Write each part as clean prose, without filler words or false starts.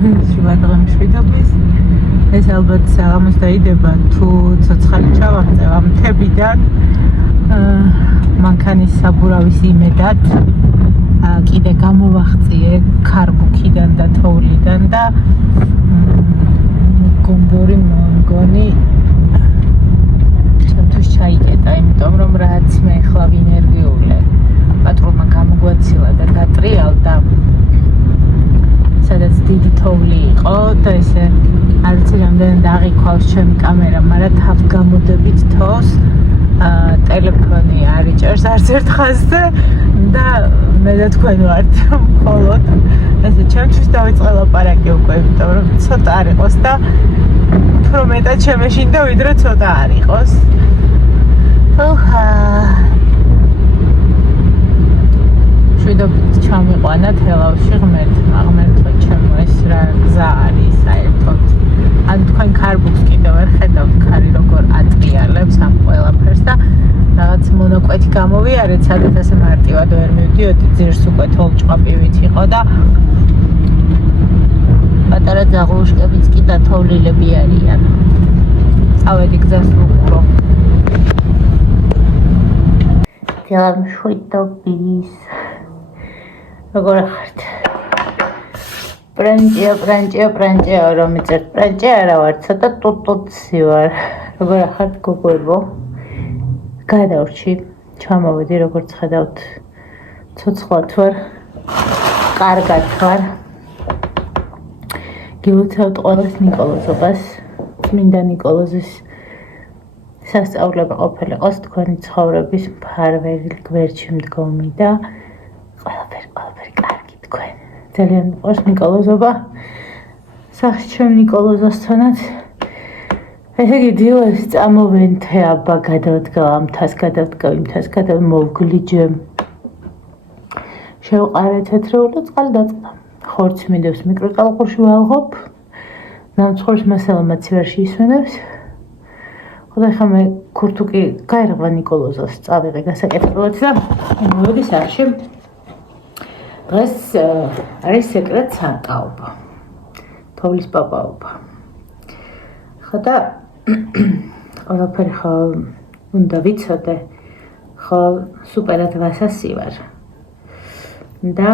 შუადღე მშვიდობის. ეს ალბათ საღამოს დაიდება თუ ცოცხალი ჩავამწევ ამ მთებიდან. მანქანის საბურავის იმედად კიდე გამოვაღწიე ქარბუქიდან და თოვლიდან და გომბორი მგონი ჩემთვის ჩაიკეტა, იმიტომ რომ რაც მე ახლა ვინერგიული პატრონმა გამოგვაცილა და გატრიალდა სადაც დიდი თოვლი იყო და ესე არ ვიცი რამდენად აღიქვავს ჩემი კამერა, მაგრამ თავგამოდებით თავს ტელეფონი არ იჭერს არც ერთ ხაზზე და მე და თქვენ ვართ მხოლოდ ესე ჩემთვის დავიწყე ლაპარაკი უკვე, იმიტომ რომ ცოტა არ იყოს და უფრო მეტად შემეშინდა ვიდრე ცოტა არ იყოს. შვიდობით ჩამიყვანა თელავში ღმერთმა ჩემო ეს რა გზა არის საერთოდ. ან თქვენ ქარბუქს კიდევ ვერ ხედავთ ქარი როგორ ატრიალებს ამ ყველაფერს და რაღაც მონოკვეთი გამოვიარეთ, სადაც ასე მარტივად ვერ მივდიოდი, ძირს უკვე თოვლჭყაპივით იყო და პატარა ძაღლუშკებიც კი დათოვლილები არიან. ავედი გზას ვუყურო. მშვიდობის. როგორ ხართ? პრანჭია რომ იწერ პრანჭია არა ვარ, ცოტა ტუტუცი ვარ. როგორ ხართ გოგოებო? გადავრჩი, ჩამოვედი, როგორც ხედავთ, ცოცხლად ვარ, კარგად ვარ. გილოცავთ ყველას ნიკოლოზობას, წმინდა ნიკოლოზის სასწაულები ყოფილიყოს თქვენი ცხოვრების მფარველი გვერდში მდგომი და ყველაფერი კარგი თქვენ. ძალიან მიყვარს ნიკოლოზობა. სახში ჩემ ნიკოლოზოსთანაც ესე იგი დილას წამოვენთე აბა გადავდგა ამთას, იმთას, მოვგლიჯე. შევყარე თეთრეული წყალი დაწყდა. ხორცი მიდევს მიკროწალყურში ვალღობ. ნამცხვრის მასალა მაცი ვერ შეისვენებს. ხოდა ხა მე ქურთუკი გაერღვა ნიკოლოზოს წავიღე გასაკეთებლად და მოვედი სახში. დღეს არის სეკრეტ სანტაობა. თოვლის პაპაობა. ხოდა ყველაფერი ხო უნდა ვიცოდე, ხო სუპერად ვასასი ვარ. და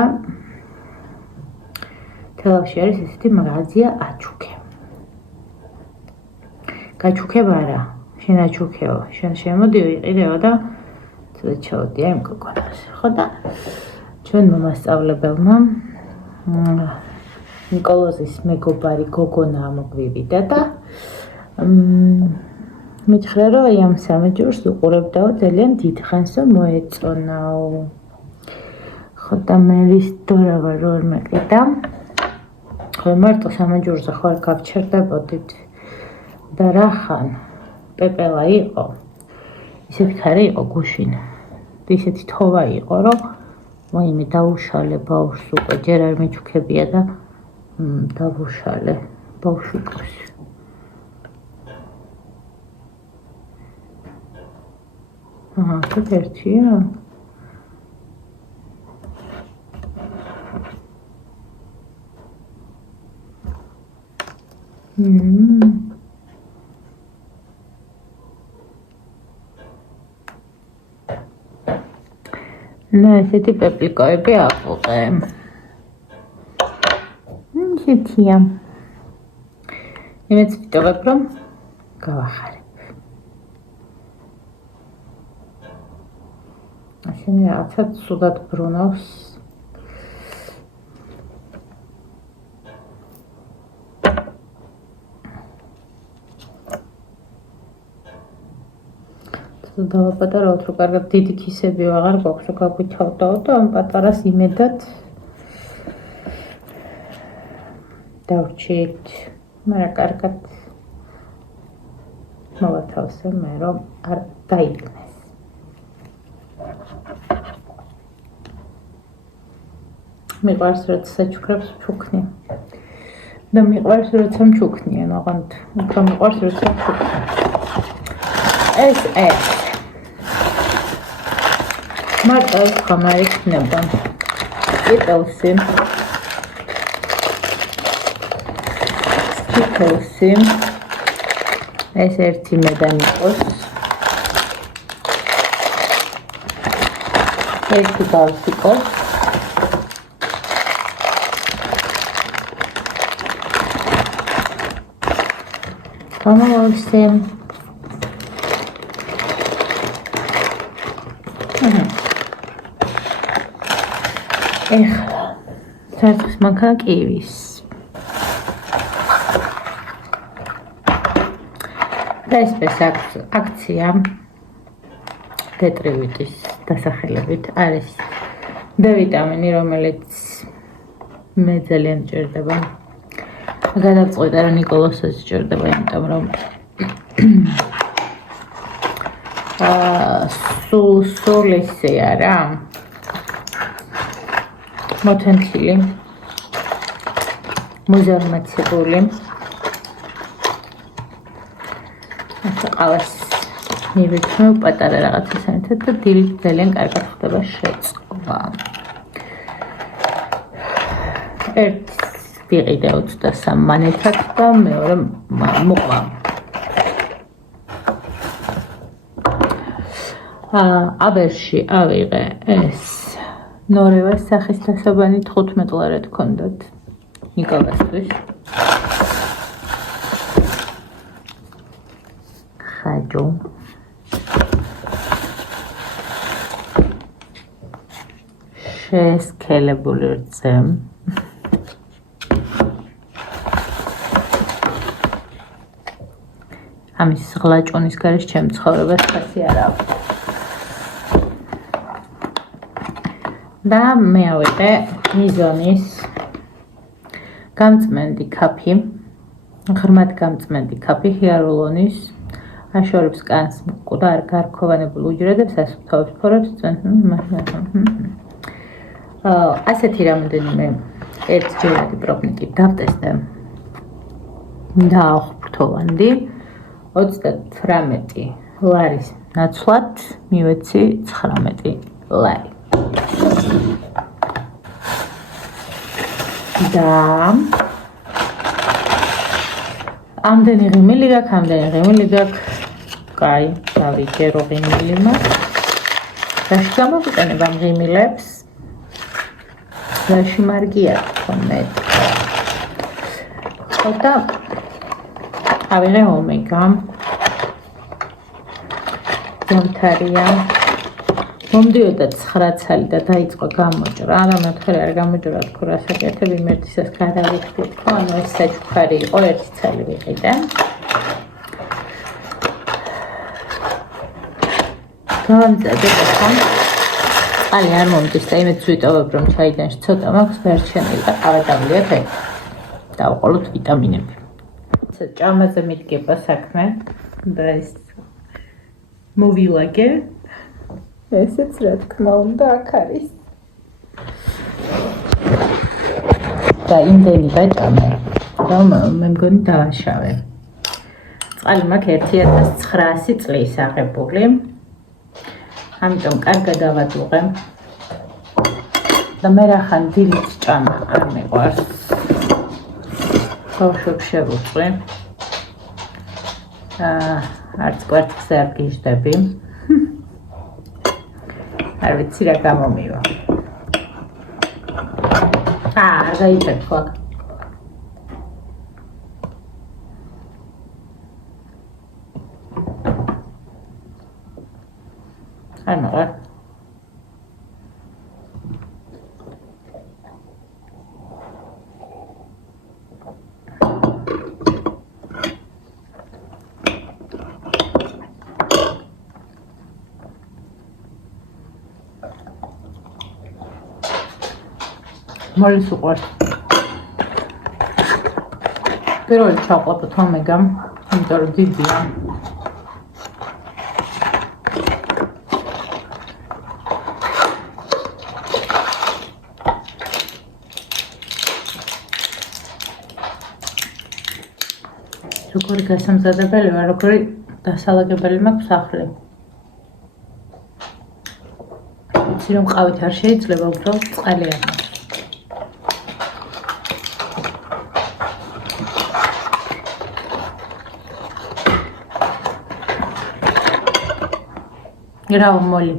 თელავში არის ესეთი მაღაზია აჩუქე. გაჩუქება არა, შენ აჩუქეო, შენ შემოდი ვიყიდეო და ცოტა ჩავდია იმ გოგონას. ხოდა ჩვენმა მასწავლებელმა ნიკოლოზის მეგობარი გოგონა ამოგვივიდა და მითხრა რომ აი ამ სამეჯურს უყურებდაო ძალიან დიდხანს რომ მოეწონაო. ხოდა მე ვის დორა ვარ რომ მეყიდა. ხო მარტო სამეჯურზე ხარ გავჩერდებოდით და რახან პეპელა იყო. ისეთი ხარი იყო გუშინ. ისეთი თოვა იყო რომ ვაიმე დაუშალე ბავშვს უკვე ჯერ არ მიჩუქებია და დავუშალე ბავშვიკოს. კეთერჩია. და ესეთი პეპლიკოები აყუყე. ისეთია. იმეც ვიტოვებ რომ გავახარებ. ასენი რაღაცა ცუდად ბრუნავს. დავაპატარავთ რომ კარგად დიდი ქისები აღარ გვაქვს რომ გაგვითავდაო და ამ პატარას იმედად დავრჩით, მაგრამ კარგად მოვათავსე მე რომ არ დაიგნეს. მიყვარს როცა საჩუქრებს ჩუქნი და მიყვარს როცა მჩუქნიან, ოღონდ უფრო მიყვარს როცა ჩუქნი. ეს მარტო ეს ხომ არ იქნება. იტელსი. ფიფელსი ეს ერთი მედანი იყოს ერთი გავსი იყოს გამოვავსე ეხლა საერთოდ მანქანა კივის და ეს აქცია დეტრივიტის დასახელებით არის D ვიტამინი რომელიც მე ძალიან მჭირდება გადავწყვიტე რომ ნიკოლოსაც სჭირდება იმიტომ რომ სულ ესე არა მოთენთილი მუზარმაცებული ასე ყავს მივიქნევ პატარა რაღაცა საერთოდ და დილით ძალიან კარგად ხდება შეწყობა ერთ ვიყიდე 23 მანეთად და მეორე მოყვა აბერში ავიღე ეს ნორევას სახის დასაბანი 15 ლარად ჰქონდათ ნიკოლასთვის ხაჯო შესქელებული რწე ამის ღლაჭონის გარეშე ჩემ ცხოვრებას ხასი არ აქვს და მე ავიღე მიზონის გამწმენდი კაფი ღრმად გამწმენდი კაფი ჰიალურონის აშორებს კანს და არ გარქოვანებულ უჯრედებს ასუფთავებს ფორებს ასეთი რამოდენიმე ერთჯერადი პრობნიკი დავტესტე და აღფრთოვანდი 38 ლარის ნაცვლად მივეცი 19 ლარი და ამდენი ღიმილი გაქვს კაი დავიჯერო ღიმილი მაქვს რაში გამოვიყენებ ამ ღიმილებს რაში მარგია თქონე ხოდა ავიღე ომეგა ზამთარია მომდიოდა 9 ცალი და დაიწყო გამოჭრა და მეთხე არ გამოჭრა თქო რასაკეთებ იმერთისას გადავიხდი თქო ანუ ეს საჩუქარი იყო ერთი ცალი ვიყიდე გამწადე ხომ წალი არ მომდის და იმეც ვიტოვებ რომ ჩაიდანში ცოტა მაქვს ვერჩენილი და ყავადავლიათ ეგ დავყოლოთ ვიტამინები ჭამაზე მიდგება საქმე და ეს მოვილაგე ესეც რა თქმა უნდა აქ არის და იმდენი ვაჭამე რომ მე მგონი დავაშავე წყალი მაქვს 1900 წლის აღებული ამიტომ კარგად დავადუღე და მე რახან დილით ჭამა არ მიყვარს ბავშვებს შევუწყვი არც კვერცხზე არ გიждები არ ვიცი რა გამომივა არ გაიწევ ხო არ მაღლა მოლის უყვარს პირველი ჩავყვაფოთ ომეგამ იმიტომ რომ დიდია როგორი გასამზადებელი ვარ როგორი დასალაგებელი მაქვს სახლი ვიცი რომ ყავით არ შეიძლება უბრალოდ წყალი არ მაქვს რა მოლი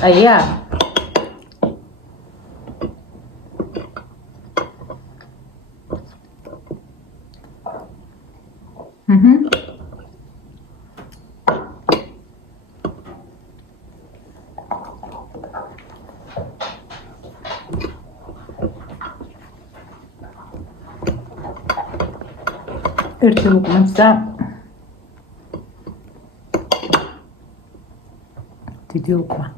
კაია ერთი უკმას და დიდი უკმა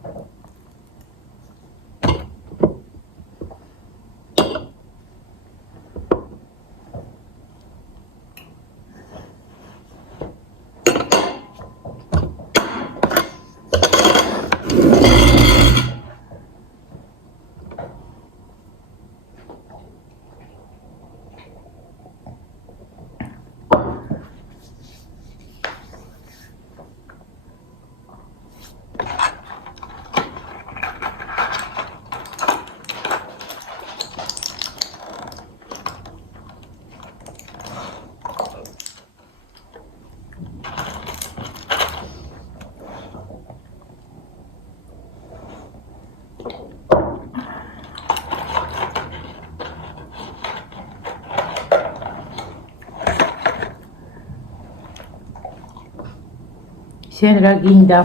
შენ რა გინდა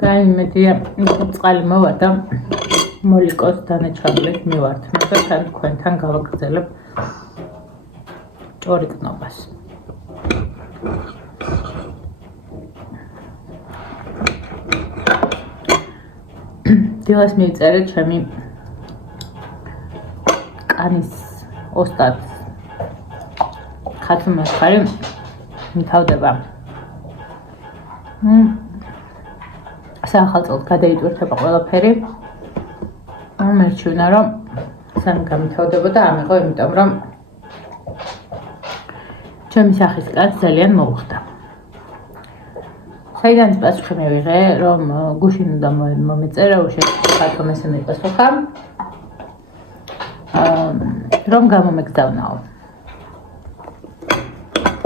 გაიმედია წყალი მოვარდა მოლიკოს დანაჩაბლეთ მივართ მაგრამ თან თქვენთან გავაგრძელებ ჭორიკნობას დილას მივწერე ჩემი კანის ოსტატს ხათმახარი მითავდება სახელმწიფოდ გადაიტვირთება ყველაფერი მერჩვენა რომ სამ გამითავდება და ამიღო იმიტომ რომ ჩემი სახის კაცს ძალიან მოუხდა საიდან პასუხი მივიღე რომ გუშინ უნდა მომეწერა უშეშო ესე მიპასუხა რომ გამომეგზავნაო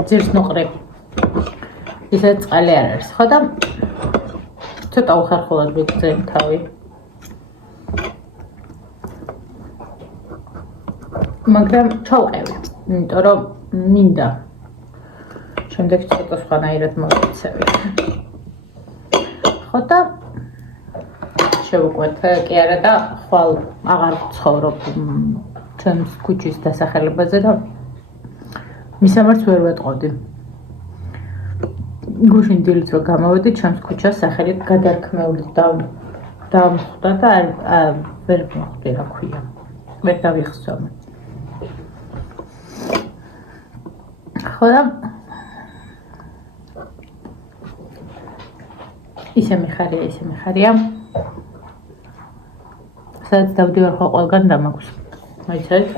ძირს ნუყრი ისე წყალი არ არის ხო და ცოტა უხერხულად ვიგრძენ თავი მაგრამ ჩავყევი იმიტომ რომ მინდა შემდეგ ცოტა სხვანაირად მოვიქცევი ხო და შევუკვეთ კი არა და ხვალ აღარ ცხოვრობ ჩემს ქუჩის დასახელებაზე და მისამართს ვერ ვეტყოდი გუშინ დილით რომ გამოვედი ჩემს ქუჩას სახელით გადარქმეული დამხვდა და ვერ მოხვდი რა ქვია ვერ დავიხსოვე ხო და ისე მიხარია სადაც დავდივარ ხო ყველგან დამაქვს მოიცადეთ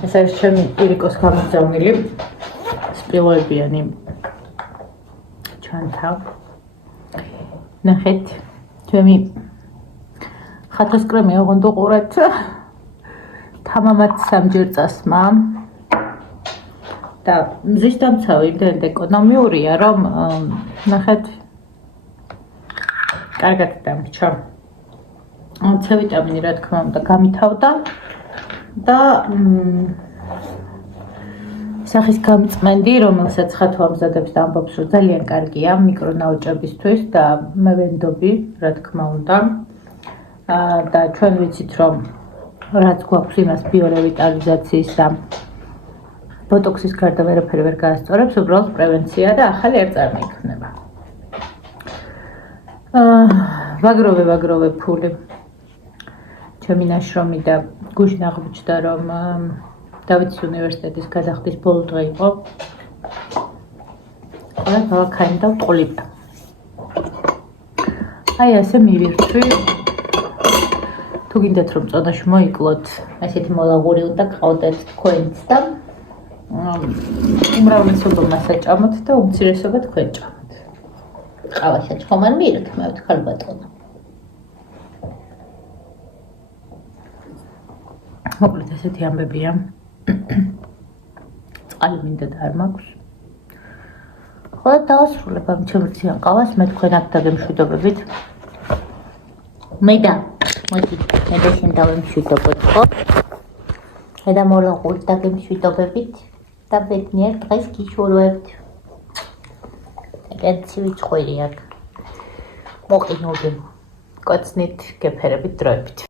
ეს არის ჩემი ირიკოს გამოგზავნილი სპილოებიანი ჩანთა ნახეთ ჩემი ხათოს კრემი ოღონდ უყურეთ თამამად სამჯერ წასმა და მზის დამცავი იმდენად ეკონომიურია რომ ნახეთ კარგად დამრჩა C ვიტამინი რა თქმა უნდა გამითავდა და სახის გამწმენდი რომელსაც ხათო ამზადებს და ამბობს რომ ძალიან კარგია მიკრონაოჭებისთვის და მე ვენდობი რა თქმა უნდა და ჩვენ ვიცით რომ რაც გვაქვს იმას ბიორევიტალიზაციის და ბოტოქსის გარდა ვერაფერი ვერ გაასწორებს უბრალოდ პრევენცია და ახალი არ წარმოიქმნება ვაგროვე ფული ჩემი ნაშრომი და გუშინ აღმოჩნდა რომ დავითის უნივერსიტეტის გადახდის ბოლო დღე იყო ყველა ქალაქანი და ვტყოლიბდა აი ასე მივირთვი თუ გინდათ რომ წონაში მოიკლოთ ასეთი მოლაღური უნდა გყავდეთ თქვენც და უმრავლესობა მასაჭამოთ და უმცირესობა თქვენ ჭამოთ ყავასაც ხომ არ მიირთმევთ ხალბატონო მოკლედ ესეთი ამბებია წყალი მინდა და არ მაქვს. ხო, დავასრულებ ამ ჩემრციან ყავას, მე თქვენ აქ დაგემშვიდობებით. მე და შენ დავემშვიდობოთ, ხო? მე და მოროღულს დაგემშვიდობებით და ბედნიერ დღეს გიშურვებთ. ეგეთი ვიწყვირი აქ. მოყინული, კოცნით, გეფერებით დროებით.